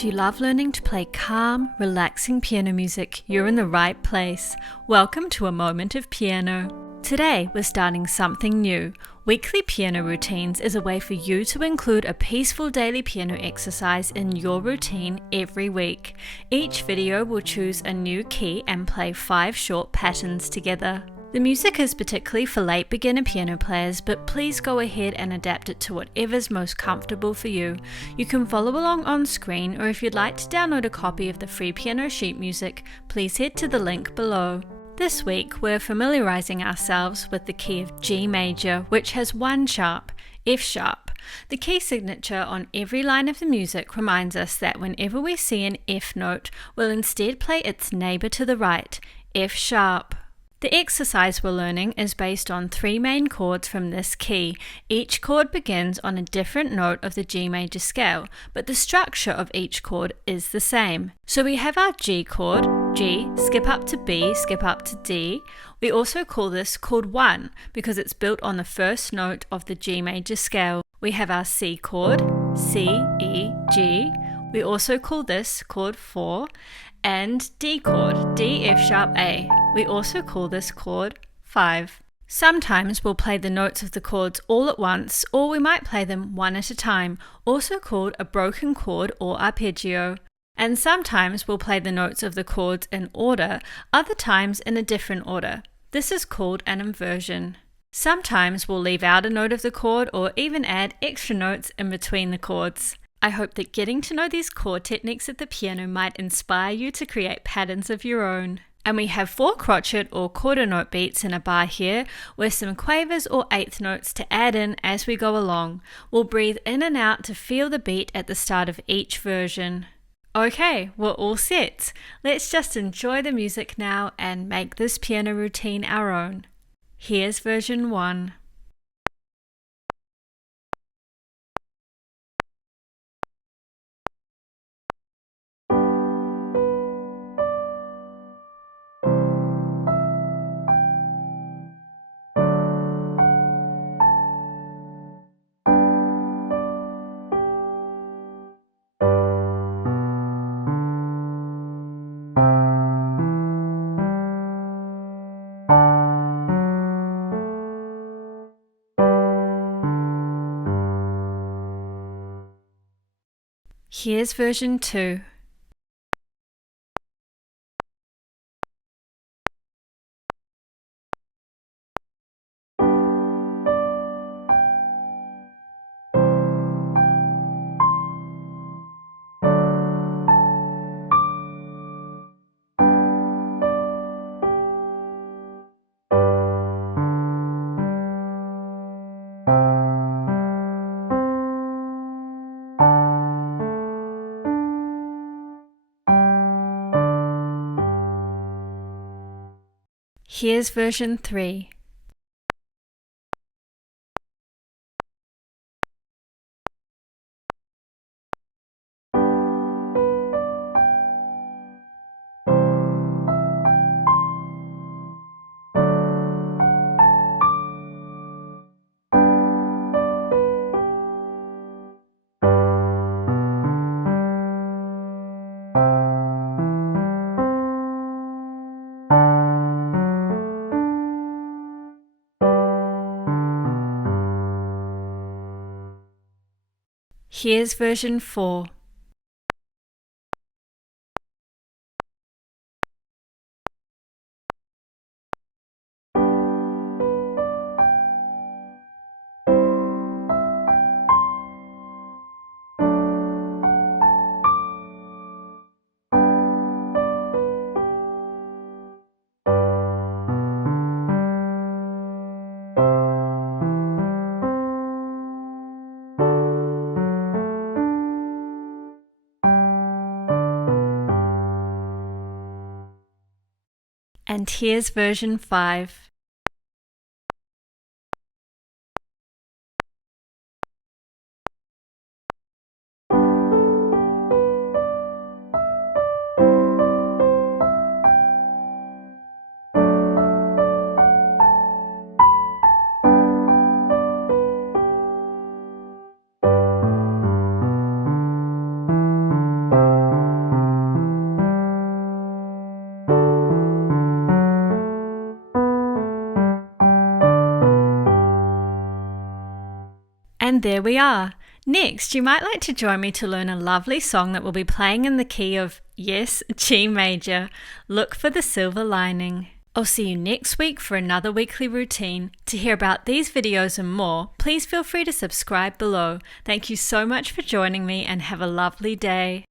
If you love learning to play calm, relaxing piano music, you're in the right place. Welcome to A Moment of Piano. Today, we're starting something new. Weekly piano routines is a way for you to include a peaceful daily piano exercise in your routine every week. Each video will choose a new key and play 5 short patterns together. The music is particularly for late beginner piano players, but please go ahead and adapt it to whatever's most comfortable for you. You can follow along on screen, or if you'd like to download a copy of the free piano sheet music, please head to the link below. This week, we're familiarizing ourselves with the key of G major, which has 1 sharp, F sharp. The key signature on every line of the music reminds us that whenever we see an F note, we'll instead play its neighbor to the right, F sharp. The exercise we're learning is based on 3 main chords from this key. Each chord begins on a different note of the G major scale, but the structure of each chord is the same. So we have our G chord, G, skip up to B, skip up to D. We also call this chord 1 because it's built on the first note of the G major scale. We have our C chord, C, E, G. We also call this chord 4, and D chord, D, F sharp, A. We also call this chord 5. Sometimes we'll play the notes of the chords all at once, or we might play them one at a time, also called a broken chord or arpeggio. And sometimes we'll play the notes of the chords in order, other times in a different order. This is called an inversion. Sometimes we'll leave out a note of the chord or even add extra notes in between the chords. I hope that getting to know these chord techniques at the piano might inspire you to create patterns of your own. And we have 4 crotchet or quarter note beats in a bar here, with some quavers or eighth notes to add in as we go along. We'll breathe in and out to feel the beat at the start of each version. Okay, we're all set. Let's just enjoy the music now and make this piano routine our own. Here's version 1. Here's version 2. Here's version 3. Here's version 4. And here's version 5. And there we are. Next, you might like to join me to learn a lovely song that will be playing in the key of, yes, G major. Look for the silver lining. I'll see you next week for another weekly routine. To hear about these videos and more, please feel free to subscribe below. Thank you so much for joining me and have a lovely day.